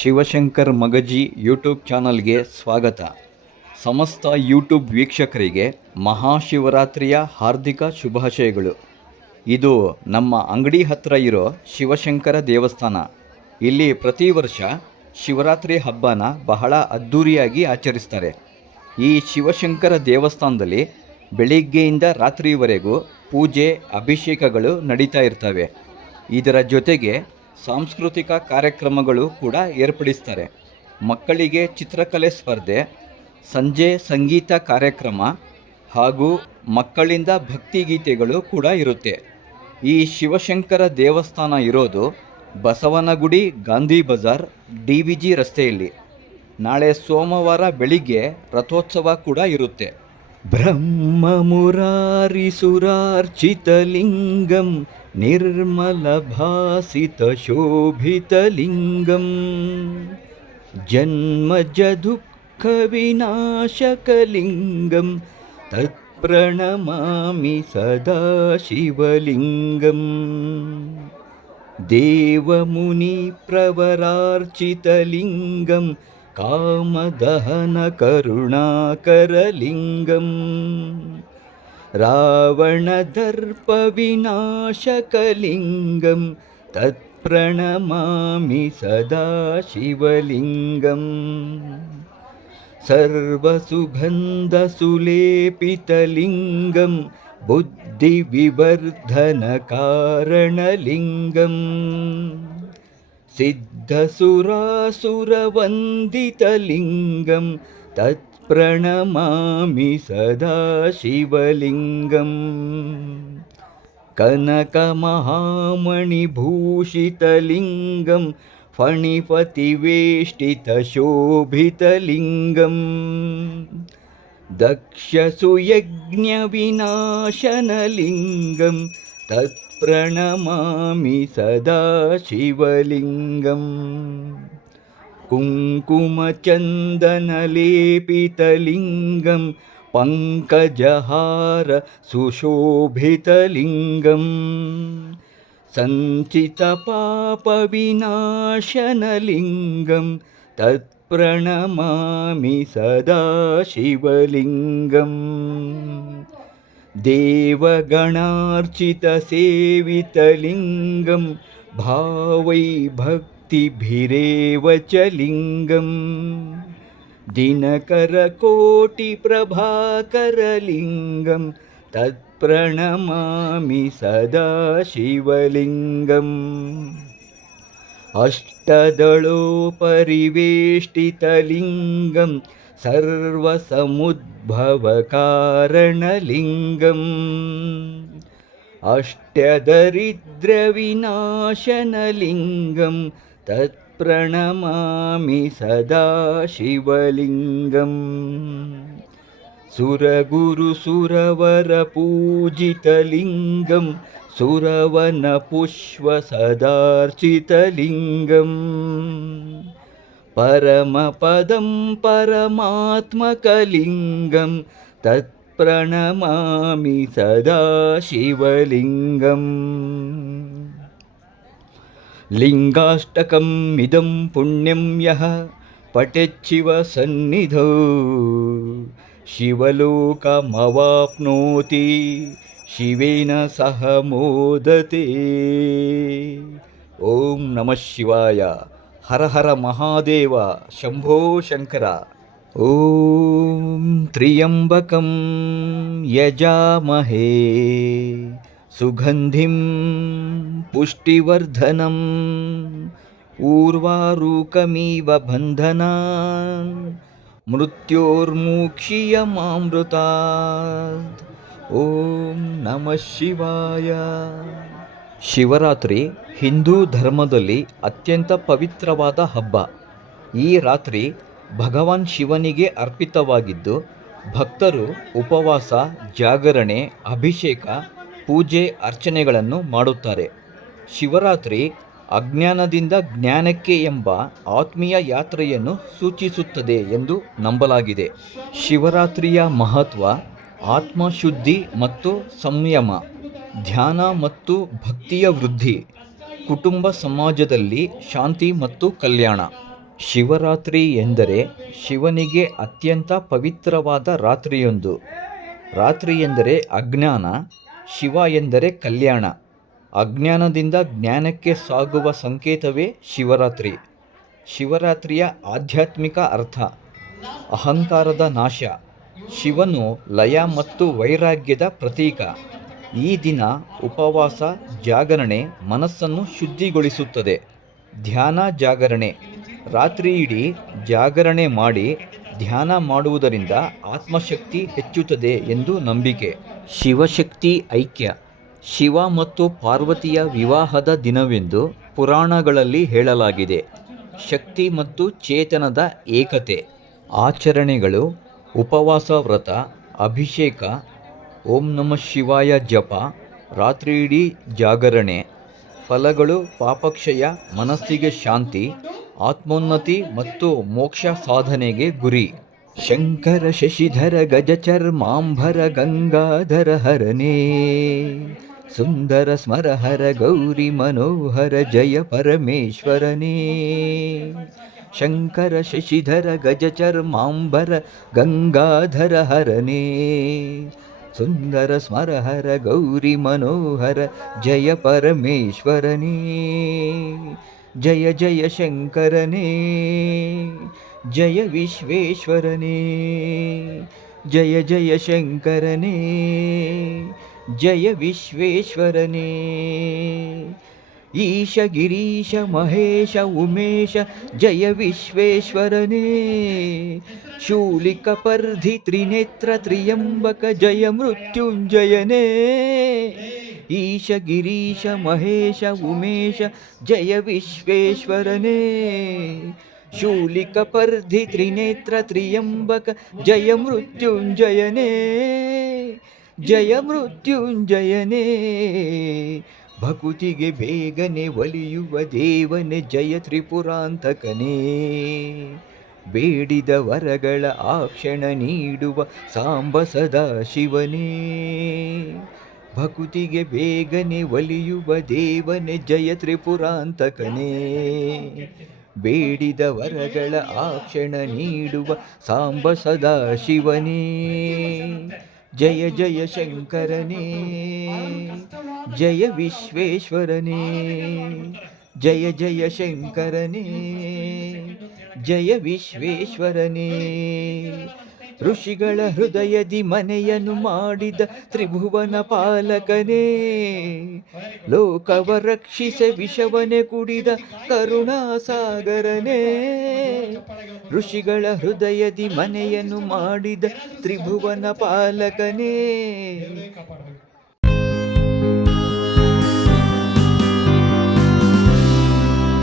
Shivashankar ಮಗಜಿ YouTube ಚಾನಲ್ಗೆ ಸ್ವಾಗತ. ಸಮಸ್ತ ಯೂಟ್ಯೂಬ್ ವೀಕ್ಷಕರಿಗೆ ಮಹಾಶಿವರಾತ್ರಿಯ ಹಾರ್ದಿಕ ಶುಭಾಶಯಗಳು. ಇದು ನಮ್ಮ ಅಂಗಡಿ ಹತ್ತಿರ ಇರೋ ಶಿವಶಂಕರ ದೇವಸ್ಥಾನ. ಇಲ್ಲಿ ಪ್ರತಿ ವರ್ಷ ಶಿವರಾತ್ರಿ ಹಬ್ಬನ ಬಹಳ ಅದ್ಧೂರಿಯಾಗಿ ಆಚರಿಸ್ತಾರೆ. ಈ ಶಿವಶಂಕರ ದೇವಸ್ಥಾನದಲ್ಲಿ ಬೆಳಿಗ್ಗೆಯಿಂದ ರಾತ್ರಿವರೆಗೂ ಪೂಜೆ ಅಭಿಷೇಕಗಳು ನಡೀತಾ ಇರ್ತವೆ. ಇದರ ಜೊತೆಗೆ ಸಾಂಸ್ಕೃತಿಕ ಕಾರ್ಯಕ್ರಮಗಳು ಕೂಡ ಏರ್ಪಡಿಸ್ತಾರೆ. ಮಕ್ಕಳಿಗೆ ಚಿತ್ರಕಲೆ ಸ್ಪರ್ಧೆ, ಸಂಜೆ ಸಂಗೀತ ಕಾರ್ಯಕ್ರಮ ಹಾಗೂ ಮಕ್ಕಳಿಂದ ಭಕ್ತಿಗೀತೆಗಳು ಕೂಡ ಇರುತ್ತೆ. ಈ ಶಿವಶಂಕರ ದೇವಸ್ಥಾನ ಇರೋದು ಬಸವನಗುಡಿ, ಗಾಂಧಿ ಬಜಾರ್, DVG ರಸ್ತೆಯಲ್ಲಿ. ನಾಳೆ ಸೋಮವಾರ ಬೆಳಿಗ್ಗೆ ರಥೋತ್ಸವ ಕೂಡ ಇರುತ್ತೆ. ಬ್ರಹ್ಮ ಮುರಾರಿ ಸುರಾರ್ಚಿತಲಿಂಗಂ ನಿರ್ಮಲಭಾಸಿತ ಶೋಭಿತಲಿಂಗಂ ಜನ್ಮಜ ದುಃಖ ವಿನಾಶಕಲಿಂಗಂ ತತ್ಪ್ರಣಮಾಮಿ ಸದಾ ಶಿವಲಿಂಗಂ ದೇವಮುನಿ ಪ್ರವರಾರ್ಚಿತಲಿಂಗಂ ಕಾಮದಹನ ಕರುಣಾಕರಲಿಂಗಂ ರಾವಣದರ್ಪ ವಿನಾಶಕಲಿಂಗಂ ತತ್ಪ್ರಣಮಾಮಿ ಸದಾ ಶಿವಲಿಂಗಂ ಸರ್ವಸುಗಂಧ ಸುಲೇಪಿತಲಿಂಗಂ ಬುದ್ಧಿವಿವರ್ಧನ ಕಾರಣಲಿಂಗಂ ಸಿದ್ಧಸುರಾಸುರವಂದಿತಲಿಂಗಂ ತತ್ಪ್ರಣಮಾಮಿ ಸದಾ ಶಿವಲಿಂಗಂ ಕನಕಮಹಾಮಣಿಭೂಷಿತಲಿಂಗಂ ಫಣಿಪತಿವೇಷ್ಟಿತಶೋಭಿತಲಿಂಗಂ ದಕ್ಷಸುಯಜ್ಞವಿನಾಶನಲಿಂಗಂ ತತ್ಪ್ರಣಮಾಮಿ ಸದಾ ಶಿವಲಿಂಗಂ ಕುಂಕುಮಚಂದನಲೇಪಿತಲಿಂಗಂ ಪಂಕಜಹಾರ ಸುಶೋಭಿತಲಿಂಗಂ ಸಂಚಿತಪಾಪವಿನಾಶನಲಿಂಗಂ ತತ್ಪ್ರಣಮಾಮಿ ಸದಾ ಶಿವಲಿಂಗಂ ದೇವಗಣಾರ್ಚಿತಸೇವಿತಲಿಂಗಂ ಭಾವೈರ್ಭಕ್ತಿಭಿರೇವ ಚ ಲಿಂಗಂ ದಿನಕರಕೋಟಿಪ್ರಭಾಕರಲಿಂಗಂ ತತ್ಪ್ರಣಮಾಮಿ ಸದಾ ಶಿವಲಿಂಗಂ ಅಷ್ಟದಳೋಪರಿವೇಷ್ಟಿತಲಿಂಗಂ ಸರ್ವಸಮುದ್ಭವಕಾರಣಲಿಂಗಂ ಅಷ್ಟ್ಯದರಿದ್ರವಿನಾಶನಲಿಂಗಂ ತತ್ಪ್ರಣಮಾಮಿ ಸದಾ ಶಿವಲಿಂಗಂ ಸುರಗುರುಸುರವರಪೂಜಿತಲಿಂಗಂ ಸುರವನಪುಷ್ಪಸದಾರ್ಚಿತಲಿಂಗಂ ಪರಮಪದಂ ಪರಮಾತ್ಮಕಲಿಂಗಂ ತತ್ಪ್ರಣಮಾಮಿ ಸದಾ ಶಿವಲಿಂಗಂ ಲಿಂಗಾಷ್ಟಕಂ ಇದಂ ಪುಣ್ಯಂ ಯಃ ಪಠೇಚ್ಛಿವ ಸನ್ನಿಧೌ ಶಿವಲೋಕಮವಾಪ್ನೋತಿ ಶಿವೇನ ಸಹ ಮೋದತೆ. ಓಂ ನಮಃ ಶಿವಾಯ. ಹರ ಹರ ಮಹಾದೇವ, ಶಂಭೋ ಶಂಕರ. ಓಂ ತ್ರ್ಯಂಬಕಂ ಯಜಾಮಹೇ ಸುಗಂಧಿಂ ಪುಷ್ಟಿವರ್ಧನಂ ಊರ್ವಾರುಕಮಿವ ಬಂಧನಾನ್ ಮೃತ್ಯೋರ್ಮುಕ್ಷೀಯಮಾಮೃತಾತ್. ಓಂ ನಮಃ ಶಿವಾಯ. ಶಿವರಾತ್ರಿ ಹಿಂದೂ ಧರ್ಮದಲ್ಲಿ ಅತ್ಯಂತ ಪವಿತ್ರವಾದ ಹಬ್ಬ. ಈ ರಾತ್ರಿ ಭಗವಾನ್ ಶಿವನಿಗೆ ಅರ್ಪಿತವಾಗಿದ್ದು, ಭಕ್ತರು ಉಪವಾಸ, ಜಾಗರಣೆ, ಅಭಿಷೇಕ, ಪೂಜೆ, ಅರ್ಚನೆಗಳನ್ನು ಮಾಡುತ್ತಾರೆ. ಶಿವರಾತ್ರಿ ಅಜ್ಞಾನದಿಂದ ಜ್ಞಾನಕ್ಕೆ ಎಂಬ ಆತ್ಮೀಯ ಯಾತ್ರೆಯನ್ನು ಸೂಚಿಸುತ್ತದೆ ಎಂದು ನಂಬಲಾಗಿದೆ. ಶಿವರಾತ್ರಿಯ ಮಹತ್ವ ಆತ್ಮಶುದ್ಧಿ ಮತ್ತು ಸಂಯಮ, ಧ್ಯಾನ ಮತ್ತು ಭಕ್ತಿಯ ವೃದ್ಧಿ, ಕುಟುಂಬ ಸಮಾಜದಲ್ಲಿ ಶಾಂತಿ ಮತ್ತು ಕಲ್ಯಾಣ. ಶಿವರಾತ್ರಿ ಎಂದರೆ ಶಿವನಿಗೆ ಅತ್ಯಂತ ಪವಿತ್ರವಾದ ರಾತ್ರಿಯೊಂದು. ರಾತ್ರಿ ಎಂದರೆ ಅಜ್ಞಾನ, ಶಿವ ಎಂದರೆ ಕಲ್ಯಾಣ. ಅಜ್ಞಾನದಿಂದ ಜ್ಞಾನಕ್ಕೆ ಸಾಗುವ ಸಂಕೇತವೇ ಶಿವರಾತ್ರಿ. ಶಿವರಾತ್ರಿಯ ಆಧ್ಯಾತ್ಮಿಕ ಅರ್ಥ: ಅಹಂಕಾರದ ನಾಶ. ಶಿವನು ಲಯ ಮತ್ತು ವೈರಾಗ್ಯದ ಪ್ರತೀಕ. ಈ ದಿನ ಉಪವಾಸ, ಜಾಗರಣೆ ಮನಸ್ಸನ್ನು ಶುದ್ಧಿಗೊಳಿಸುತ್ತದೆ. ಧ್ಯಾನ, ಜಾಗರಣೆ. ರಾತ್ರಿ ಇಡೀ ಜಾಗರಣೆ ಮಾಡಿ ಧ್ಯಾನ ಮಾಡುವುದರಿಂದ ಆತ್ಮಶಕ್ತಿ ಹೆಚ್ಚುತ್ತದೆ ಎಂದು ನಂಬಿಕೆ. ಶಿವಶಕ್ತಿ ಐಕ್ಯ. ಶಿವ ಮತ್ತು ಪಾರ್ವತಿಯ ವಿವಾಹದ ದಿನವೆಂದು ಪುರಾಣಗಳಲ್ಲಿ ಹೇಳಲಾಗಿದೆ. ಶಕ್ತಿ ಮತ್ತು ಚೇತನದ ಏಕತೆ. ಆಚರಣೆಗಳು: ಉಪವಾಸ ವ್ರತ, ಅಭಿಷೇಕ, ಓಂ ನಮಃ ಶಿವಾಯ ಜಪ, ರಾತ್ರಿ ಇಡೀ ಜಾಗರಣೆ. ಫಲಗಳು: ಪಾಪಕ್ಷಯ, ಮನಸ್ಸಿಗೆ ಶಾಂತಿ, ಆತ್ಮೋನ್ನತಿ ಮತ್ತು ಮೋಕ್ಷ ಸಾಧನೆಗೆ ಗುರಿ. ಶಂಕರ ಶಶಿಧರ ಗಜಚರ್ಮಾಂಬರ ಗಂಗಾಧರ ಹರನೇ, ಸುಂದರ ಸ್ಮರಹರ ಗೌರಿ ಮನೋಹರ ಜಯ ಪರಮೇಶ್ವರನೇ. ಶಂಕರ ಶಶಿಧರ ಗಜಚರ್ಮಾಂಬರ ಗಂಗಾಧರ ಹರನೇ, ಸುಂದರ ಸ್ಮರಹರ ಗೌರಿ ಮನೋಹರ ಜಯ ಪರಮೇಶ್ವರನೇ. ಜಯ ಜಯ ಶಂಕರನೇ, ಜಯ ವಿಶ್ವೇಶ್ವರನೇ. ಜಯ ಜಯ ಶಂಕರನೇ, ಜಯ ವಿಶ್ವೇಶ್ವರನೇ. ಈಶ ಗಿರೀಶ ಮಹೇಶ ಉಮೇಶ ಜಯ ವಿಶ್ವೇಶ್ವರನೇ. ಶೂಲಿಕಪರ್ಧಿ ತ್ರಿನೇತ್ರ ತ್ರಿಯಂಬಕ ಜಯ ಮೃತ್ಯುಂಜಯನೇ. ಈಶ ಗಿರೀಶ ಮಹೇಶ ಉಮೇಶ ಜಯ ವಿಶ್ವೇಶ್ವರನೇ. ಶೂಲಿಕಪರ್ಧಿ ತ್ರಿನೇತ್ರ ತ್ರಿಯಂಬಕ ಜಯ ಮೃತ್ಯುಂಜಯನೇ. ಜಯ ಮೃತ್ಯುಂಜಯನೇ. ಭಕುತಿಗೆ ಬೇಗನೆ ಒಲಿಯುವ ದೇವನೇ ಜಯ ತ್ರಿಪುರಾಂತಕನೇ. ಬೇಡಿದ ವರಗಳ ಆ ಕ್ಷಣ ನೀಡುವ ಸಾಂಬ ಸದಾ ಶಿವನೇ. ಭಕುತಿಗೆ ಬೇಗನೆ ಒಲಿಯುವ ದೇವನೇ ಜಯ ತ್ರಿಪುರಾಂತಕನೇ. ಬೇಡಿದ ವರಗಳ ಆ ಕ್ಷಣ ನೀಡುವ ಸಾಂಬ ಸದಾ ಶಿವನೇ. ಜಯ ಜಯ ಶಂಕರನೇ, ಜಯ ವಿಶ್ವೇಶ್ವರನೇ. ಜಯ ಜಯ ಶಂಕರನೇ, ಜಯ ವಿಶ್ವೇಶ್ವರನೇ. ಋಷಿಗಳ ಹೃದಯದಿ ಮನೆಯನ್ನು ಮಾಡಿದ ತ್ರಿಭುವನ ಪಾಲಕನೇ. ಲೋಕವ ರಕ್ಷಿಸ ವಿಷವನೆ ಕುಡಿದ ಕರುಣಾಸಾಗರನೇ. ಋಷಿಗಳ ಹೃದಯದಿ ಮನೆಯನ್ನು ಮಾಡಿದ ತ್ರಿಭುವನ ಪಾಲಕನೇ.